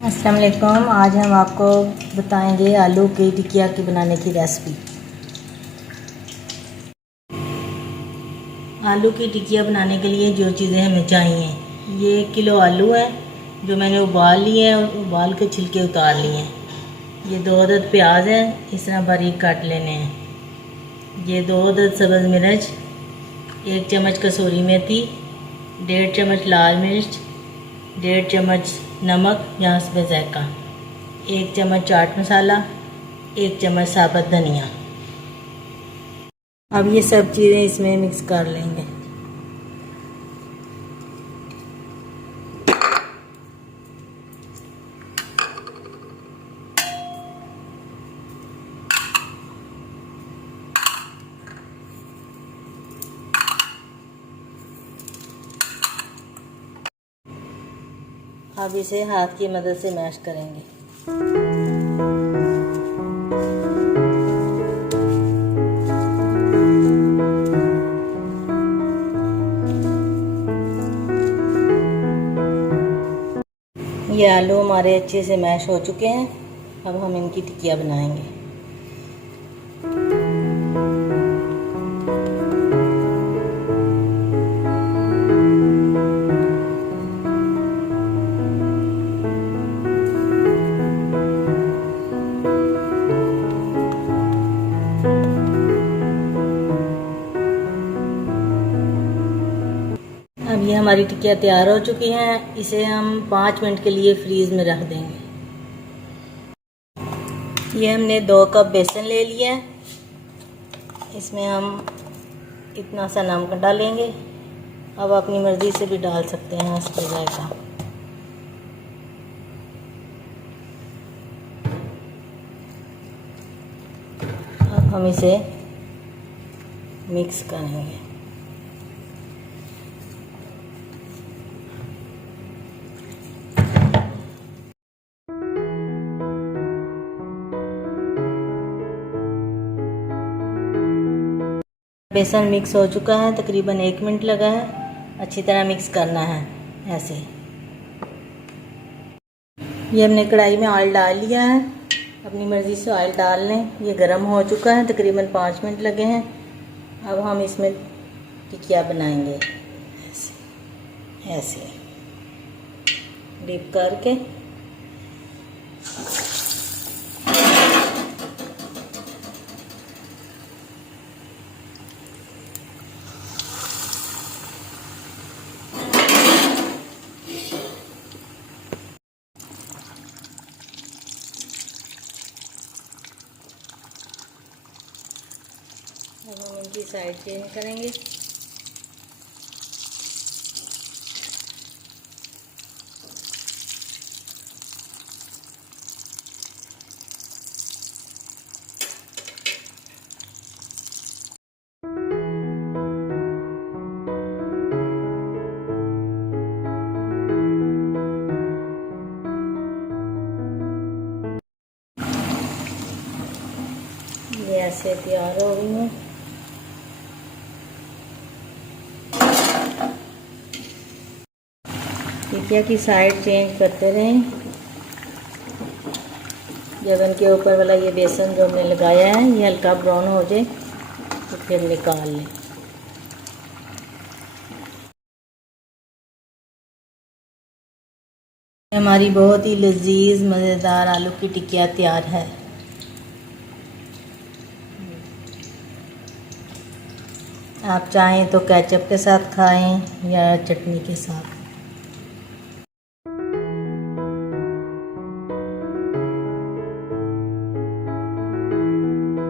अस्सलाम वालेकुम। आज हम आपको बताएंगे आलू की टिकिया की बनाने की रेसिपी। आलू की टिकिया बनाने के लिए जो चीज़ें हमें चाहिए, ये 1 किलो आलू है जो मैंने उबाल लिए हैं और उबाल के छिलके उतार लिए हैं। ये 2 अदद प्याज हैं, इस तरह बारीक काट लेने हैं। ये 2 अदद सब्ज़ मिर्च, 1 चम्मच कसूरी मेथी, 1.5 चम्मच लाल मिर्च, 1.5 चम्मच नमक या हस्बे ज़ायक़ा, 1 चम्मच चाट मसाला, 1 चम्मच साबुत धनिया। अब ये सब चीज़ें इसमें मिक्स कर लेंगे। अब इसे हाथ की मदद से मैश करेंगे। ये आलू हमारे अच्छे से मैश हो चुके हैं। अब हम इनकी टिकिया बनाएंगे। अब ये हमारी टिकिया तैयार हो चुकी हैं। इसे हम 5 मिनट के लिए फ्रीज में रख देंगे। ये हमने 2 कप बेसन ले लिया है। इसमें हम इतना सा नमक डालेंगे। अब अपनी मर्ज़ी से भी डाल सकते हैं हस्बे ज़ायक़ा। अब हम इसे मिक्स करेंगे। बेसन मिक्स हो चुका है, तकरीबन 1 मिनट लगा है। अच्छी तरह मिक्स करना है ऐसे। ये हमने कढ़ाई में ऑयल डाल लिया है। अपनी मर्ज़ी से ऑयल डाल लें। ये गर्म हो चुका है, तकरीबन 5 मिनट लगे हैं। अब हम इसमें टिकिया बनाएंगे ऐसे ऐसे डिप करके। अब हम इनकी साइड चेंज करेंगे। ये ऐसे तैयार हो गई हैं। टिकिया की साइड चेंज करते रहें। जब इनके ऊपर वाला ये बेसन जो हमने लगाया है ये हल्का ब्राउन हो जाए तो फिर निकाल लें। हमारी बहुत ही लजीज मज़ेदार आलू की टिकिया तैयार है। आप चाहें तो केचप के साथ खाएं या चटनी के साथ।